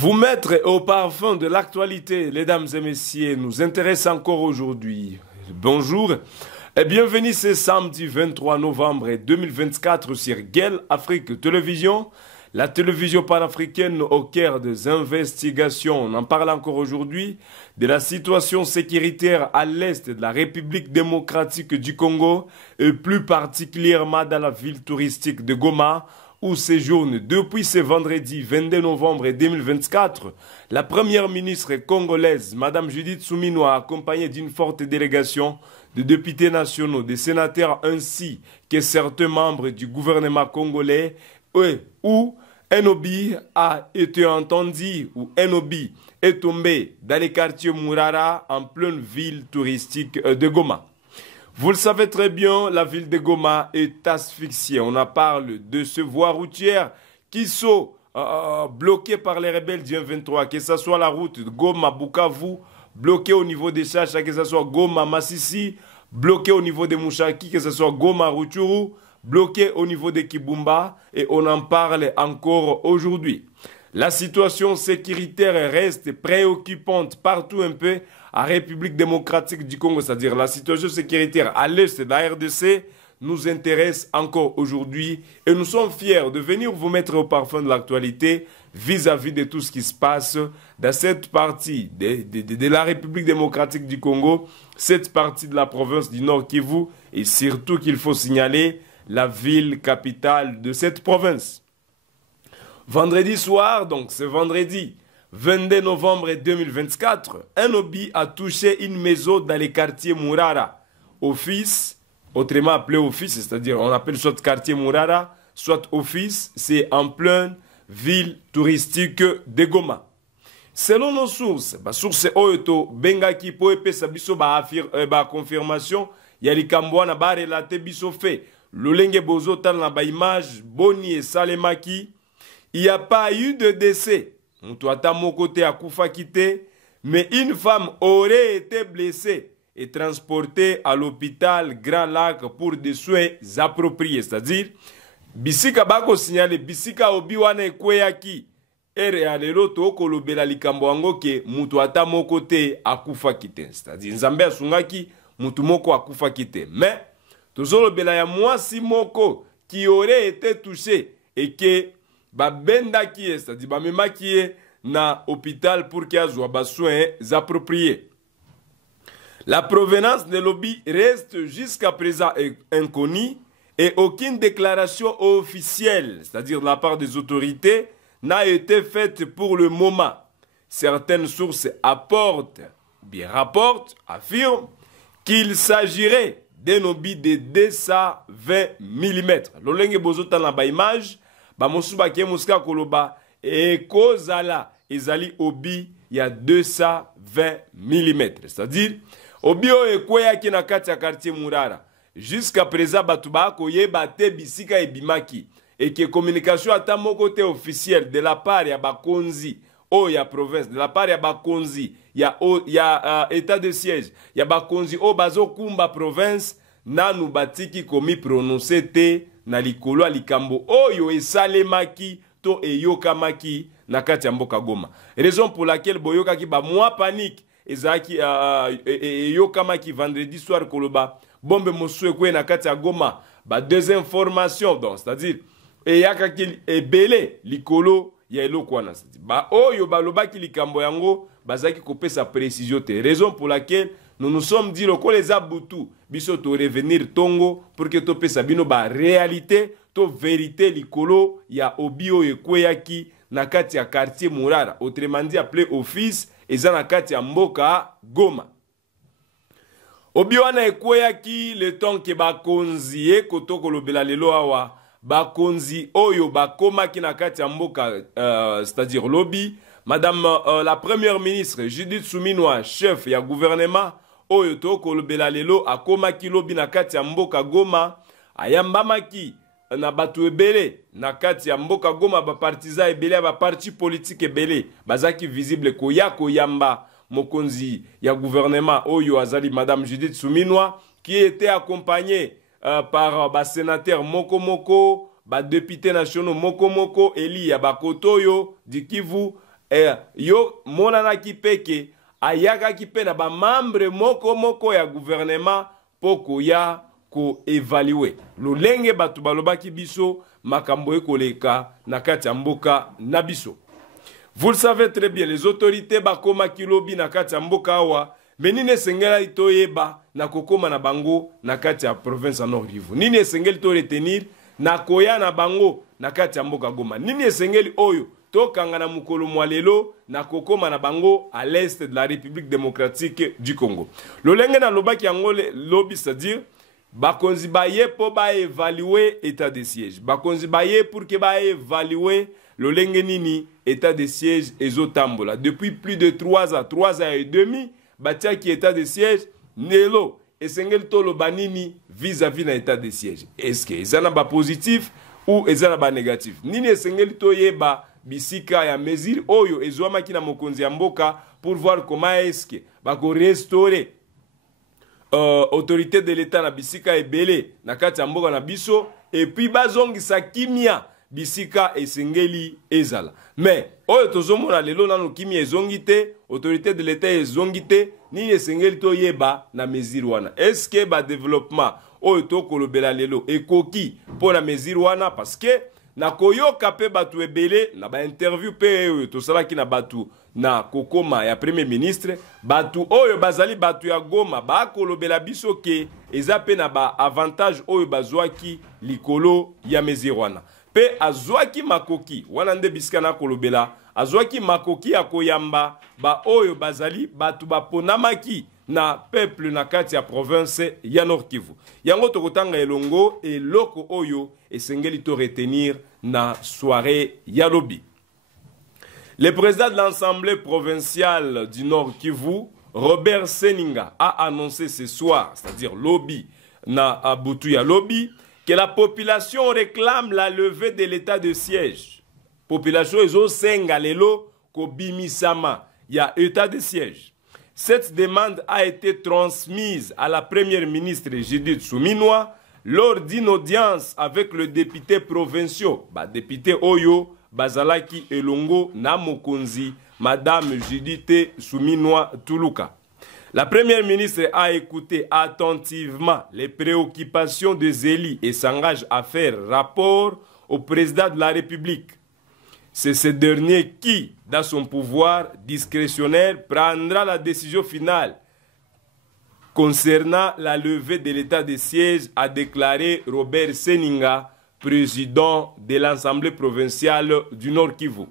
Vous mettre au parfum de l'actualité, mesdames et messieurs, nous intéresse encore aujourd'hui. Bonjour et bienvenue ce samedi 23 novembre 2024 sur Gueule Afrique Télévision, la télévision panafricaine au cœur des investigations. On en parle encore aujourd'hui de la situation sécuritaire à l'est de la République démocratique du Congo et plus particulièrement dans la ville touristique de Goma, où séjourne depuis ce vendredi 22 novembre 2024 la première ministre congolaise, Mme Judith Suminwa, accompagnée d'une forte délégation de députés nationaux, de sénateurs ainsi que certains membres du gouvernement congolais, où Enobi a été entendu, où Enobi est tombé dans les quartiers Mourara en pleine ville touristique de Goma. Vous le savez très bien, la ville de Goma est asphyxiée. On en parle de ce voie routière qui sont bloquées par les rebelles du M23, que ce soit la route de Goma-Bukavu, bloquée au niveau des Chacha, que ce soit Goma-Massissi, bloquée au niveau des Mouchaki, que ce soit Goma-Ruchuru, bloquée au niveau de Kibumba, et on en parle encore aujourd'hui. La situation sécuritaire reste préoccupante partout un peu en République démocratique du Congo, c'est-à-dire la situation sécuritaire à l'est de la RDC nous intéresse encore aujourd'hui et nous sommes fiers de venir vous mettre au parfum de l'actualité vis-à-vis de tout ce qui se passe dans cette partie de la République démocratique du Congo, cette partie de la province du Nord Kivu et surtout qu'il faut signaler la ville capitale de cette province. Vendredi soir, donc c'est vendredi 22 novembre 2024, un hobby a touché une maison dans les quartiers Mourara. Office, autrement appelé office, c'est-à-dire on appelle soit quartier Mourara, soit office, c'est en pleine ville touristique de Goma. Selon nos sources, source Oyoto, Bengaki, Poepe, Sabiso, confirmation, Yalikamboa, na ba relaté biso fait, Lolenge Bozo, tal na ba image, Boni et Salemaki, il n'y a pas eu de décès. Moutoata Mokote a Koufa quitté, mais une femme aurait été blessée et transportée à l'hôpital Grand Lac pour des soins appropriés. C'est-à-dire, Bisika Bako signalé, Bisika Obiwane Kweyaki, ere alelo to kolobela likambo ango ke Moutoata Mokote a Koufa quitté. C'est-à-dire, Nzambe Asungaki, Moutumoko a Koufa quitté. Mais, Tozolo Belaya Mwasi Moko qui aurait été touché et que benda qui est, c'est-à-dire bamema qui est na hôpital pour qu'il y ait des soins appropriés. La provenance de lobby reste jusqu'à présent inconnue et aucune déclaration officielle, c'est-à-dire de la part des autorités, n'a été faite pour le moment. Certaines sources apportent, rapportent, affirment qu'il s'agirait d'un lobby de 220 mm. L'olenge bozota na ba image, Bamosuba Kemuska Koloba et Kozala Ezali Obi il y a 220 mm. C'est-à-dire, Obi Oekwea qui na kati ya quartier Mourara. Jusqu'à présent, Batuba Koye Bate Bisika et Bimaki. Et que communication à mon côté officiel de la part ya Bakonzi, oh ya province, de la part ya Bakonzi, il y a état de siège, il y a Bakonzi, oh Bazo Kumba province, nanu batiki komi prononcé te na likolo a likambo oyo esalemaki to eyokamaki na kati ya mboka Goma. Raison pour laquelle boyokaki ba mwa panique ezaki eyokamaki vendredi soir koloba bombe mosué kwe na kati ya Goma ba désinformation donc c'est-à-dire eyakaki ebele likolo ya eloko wana c'est-à-dire ba oyo balobaki likambo yango bazaki kopesa précision te. Raison pour laquelle nous nous sommes dit que les aboutou biso to revenir tongo pour que to pesa bino ba réalité to vérité likolo ya obio ekweyaki na kati ya quartier Mourara, autrement dit appelé office eza na kati ya mboka Goma. Obio wana ekweyaki le temps que bakonzi e kotoko lobela lelo awa bakonzi oyo bakomaki na kati ya mboka c'est-à-dire lobby madame la première ministre Judith Suminwa, chef ya gouvernement oyo to kolobela lelo akomaki lobi na kati ya mboka Goma ayambamaki na batu ebele na kati ya mboka Goma ba partisan ebele ba parti politique ebele bazaki visible koya koyamba mokonzi ya gouvernement oyo azali madame Judith Suminwa qui était accompagnée par ba sénateur Moko ba député nationaux Moko Eli ya bakotoyo di Kivu yo monanaki peke ayakaki pe na ba membre moko ya gouvernement poko ya ko évaluer lolenge batu balobaki biso makambo ekoleka na kati ya mboka na biso. Vous le savez très bien, les autorités bakoma kilobi na kati ya mboka awa, mais nini esengela itoyeba na kokoma na bango na kati ya province ya Nord Kivu. Nini esengeli to retenir na koya na bango na kati ya mboka Goma. Nini esengeli oyo tokanga na mukolo mwa lelo na kokoma na bango à l'est de la République démocratique du Congo. Lolenge na lobaki yango lobi, c'est-à-dire bakonzi baye po ba évaluer état de siège. Bakonzi baye pour que ba évaluer lolenge nini état de siège ezotambola. Depuis plus de 3 ans et demi, batia ki état de siège nelo esengeli tolo banini vis-à-vis na état de siège. Est-ce que ezana ba positif ou ezana ba négatif? Nini esengeli toyeba bisika ya mesure oyo ezwamaki na mokonzi ya mboka pour voir comment est-ce que bako restaurer autorité de l'État na bisika ebele na kati ya mboka na biso et puis bazongisa kimia bisika esengeli ezala. Mais oyo tozomona lelo nanu kimia ezongite, autorité de l'État ezongite, nini esengeli toyeba na mesure wana. Est-ce que ba développement oyo tokolobela lelo ekoki pour la mesure wana? Parce que na koyoka pe batu ebele na ba interview pe oyo tosalaki na batu na kokoma ya premier ministre, batu oyo bazali batu ya Goma ba kolobela biso ke eza pe na ba avantage oyo bazwaki likolo ya mesure wana. Pe azwaki makoki wana nde bisika na kolobela, azwaki makoki ya koyamba ba oyo bazali batu baponamaki na peuple na kati ya province ya Nord Kivu. Yango tokotanga elongo eloko oyo esengeli to retenir na soirée ya lobi. Le président de l'Assemblée provinciale du Nord Kivu, Robert Seninga, a annoncé ce soir, c'est-à-dire lobby na Abutu ya lobby, que la population réclame la levée de l'état de siège. Population ezo senga lelo ko bimisama ya état de siège. Cette demande a été transmise à la première ministre Judith Suminwa lors d'une audience avec le député provincial, député Oyo Bazalaki Elongo na mokonzi, Madame Judith Suminwa Tuluka. La première ministre a écouté attentivement les préoccupations des élus et s'engage à faire rapport au président de la République. C'est ce dernier qui, dans son pouvoir discrétionnaire, prendra la décision finale concernant la levée de l'état de siège, a déclaré Robert Seninga, président de l'Assemblée provinciale du Nord Kivu.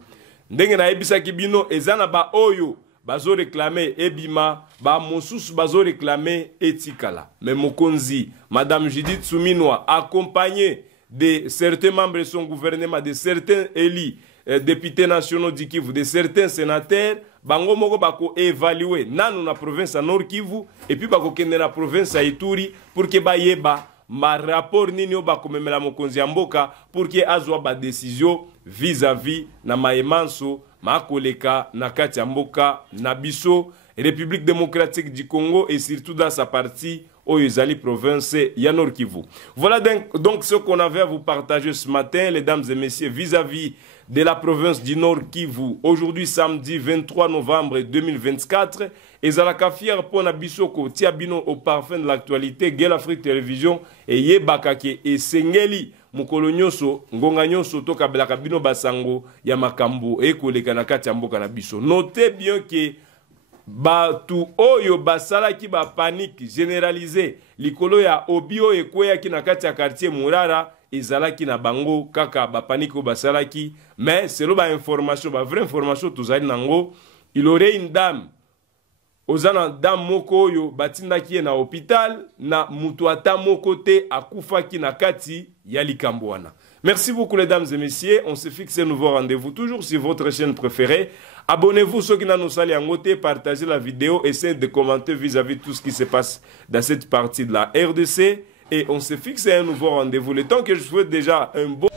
Ndenge na ebisa kibino ezana ba oyo bazo réclamer ebima, ba mosusu bazo réclamer etikala. Mais mokonzi, Madame Judith Suminwa, accompagnée de certains membres de son gouvernement, de certains élus, députés nationaux du Kivu, de certains sénateurs, bango moko bako évaluer nanu na province à Nord Kivu et puis bako kende na province à Ituri pour que ba yeba ma rapport nini o bako memela mokonzi ya mboka pour que azwa ba décision vis-à-vis na maemanso ma koleka na kati ya mboka na biso République démocratique du Congo et surtout dans sa partie Oyezali province ya Nord Kivu. Voilà donc ce qu'on avait à vous partager ce matin, les dames et messieurs, vis-à-vis de la province du Nord Kivu. Aujourd'hui, samedi 23 novembre 2024, et Zalaka fier pour Nabisoko, Tiabino au parfum de l'actualité, Gueule Afrique Télévision, et Yebakake, et Sengeli, Mukolonyoso, Ngonganyoso, Toka Belakabino Basango, Yamakambo, et Kolekanaka Tiambo Kanabiso. Notez bien que batu oyo basala ki ba panique généralisée likolo ya obio ekweya ki na kati ya quartier Murara ezalaki na bango kaka ba panique o basala ki mais c'est ba information ba vraie information tozali nango il aurait une dame ozana dame moko oyo batinda ki na hôpital na mutu ata moko te akufa ki na kati ya likambo wana. Merci beaucoup les dames et messieurs, on se fixe un nouveau rendez-vous toujours sur votre chaîne préférée. Abonnez-vous ceux qui n'ont pas sali en côté, partagez la vidéo, essayez de commenter vis-à-vis de tout ce qui se passe dans cette partie de la RDC et on se fixe un nouveau rendez-vous. Le temps que je souhaite déjà un bon